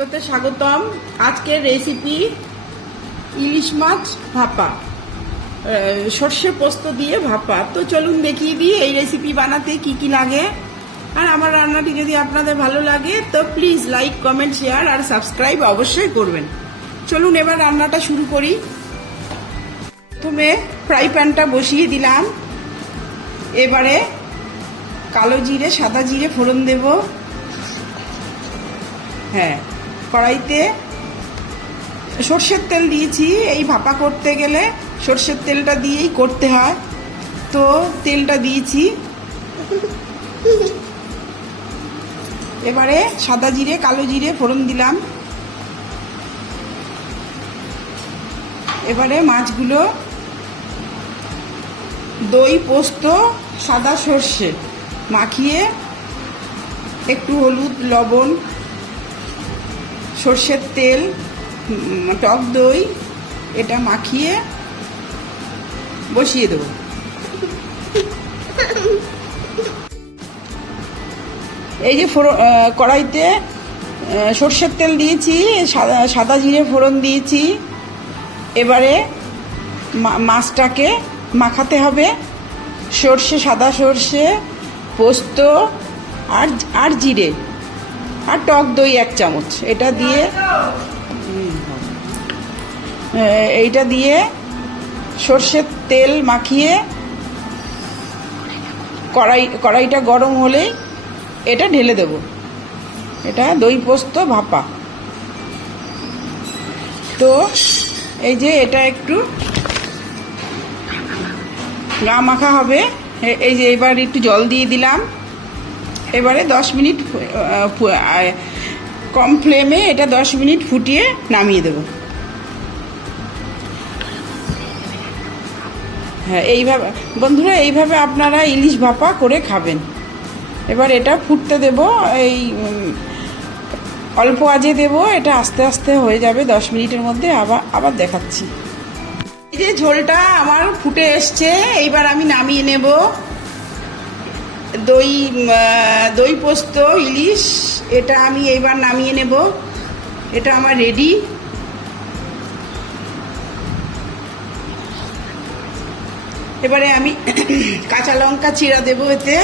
করতে স্বাগতম। আজকের রেসিপি ইলিশ মাছ ভাপা। সর্ষে পোস্ত দিয়ে ভাপা। তো চলুন দেখিয়ে দিই এই রেসিপি বানাতে কি কি লাগে। আর আমার রান্নাটি যদি আপনাদের ভালো লাগে, তো প্লিজ লাইক কমেন্ট শেয়ার আর সাবস্ক্রাইব অবশ্যই করবেন। চলুন এবার রান্নাটা শুরু করি। প্রথমে ফ্রাই প্যানটা বসিয়ে দিলাম। এবারে কালো জিরে, সাদা জিরে ফোড়ন দেবো। হ্যাঁ কড়াইতে সর্ষের তেল দিয়েছি। এই ভাপা করতে গেলে সর্ষের তেলটা দিয়েই করতে হয়। তো তেলটা দিয়েছি। এবারে সাদা জিরে, কালো জিরে ফোড়ন দিলাম। এবারে মাছগুলো দই, পোস্ত, সাদা সর্ষে মাখিয়ে একটু হলুদ, লবণ সর্ষের তেল টক দই, এটা মাখিয়ে বসিয়ে দেবো। এই যে ফোড়ন কড়াইতে সর্ষের তেল দিয়েছি, সাদা সাদা জিরে ফোড়ন দিয়েছি। এবারে মাছটাকে মাখাতে হবে। সর্ষে, সাদা সর্ষে, পোস্ত আর আর জিরে। আর টক দই এক চামচ। এটা দিয়ে এইটা দিয়ে সর্ষের তেল মাখিয়ে কড়াই কড়াইটা গরম হলেই এটা ঢেলে দেব। এটা দই পোস্ত ভাপা। তো এই যে এটা একটু গা মাখা হবে। এই যে এবার একটু জল দিয়ে দিলাম। এবারে দশ মিনিট কম ফ্লেমে এটা দশ মিনিট ফুটিয়ে নামিয়ে দেবো। হ্যাঁ এইভাবে, বন্ধুরা, এইভাবে আপনারা ইলিশ ভাপা করে খাবেন। এবার এটা ফুটতে দেব, এই অল্প আজে দেব, এটা আস্তে আস্তে হয়ে যাবে, দশ মিনিটের মধ্যে আবার আবার দেখাচ্ছি। এই যে ঝোলটা আমার ফুটে এসছে, এইবার আমি নামিয়ে নেব। দই দই পোস্ত, ইলিশ, এটা আমি এইবার নামিয়ে নেব। এটা আমার রেডি। এবারে আমি কাঁচা লঙ্কা চিরা দেবো এতে।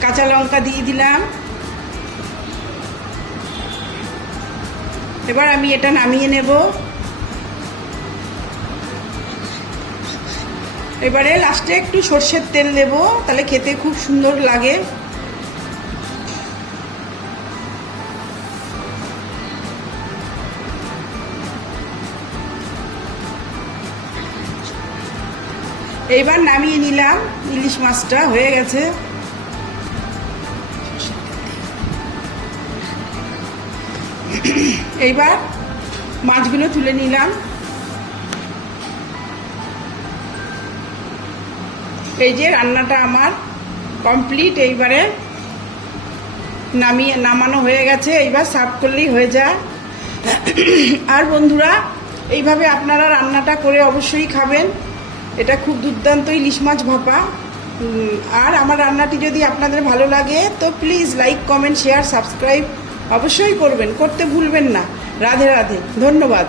কাঁচা লঙ্কা দিয়ে দিলাম। এবার আমি এটা নামিয়ে নেব। এবারে লাস্টে একটু সর্ষের তেল দেব, তাহলে খেতে খুব সুন্দর লাগে। এইবার নামিয়ে নিলাম, ইলিশ মাছটা হয়ে গেছে। এইবার মাছগুলো তুলে নিলাম। এই যে রান্নাটা আমার কমপ্লিট, এইবারে নামিয়ে, নামানো হয়ে গেছে, এইবার সার্ভ করলেই হয়ে যায়। আর বন্ধুরা, এইভাবে আপনারা রান্নাটা করে অবশ্যই খাবেন। এটা খুব দুর্দান্ত ইলিশ মাছ ভাপা। আর আমার রান্নাটি যদি আপনাদের ভালো লাগে, তো please like, comment, share, subscribe অবশ্যই করবেন। করতে ভুলবেন না। রাধে রাধে। ধন্যবাদ।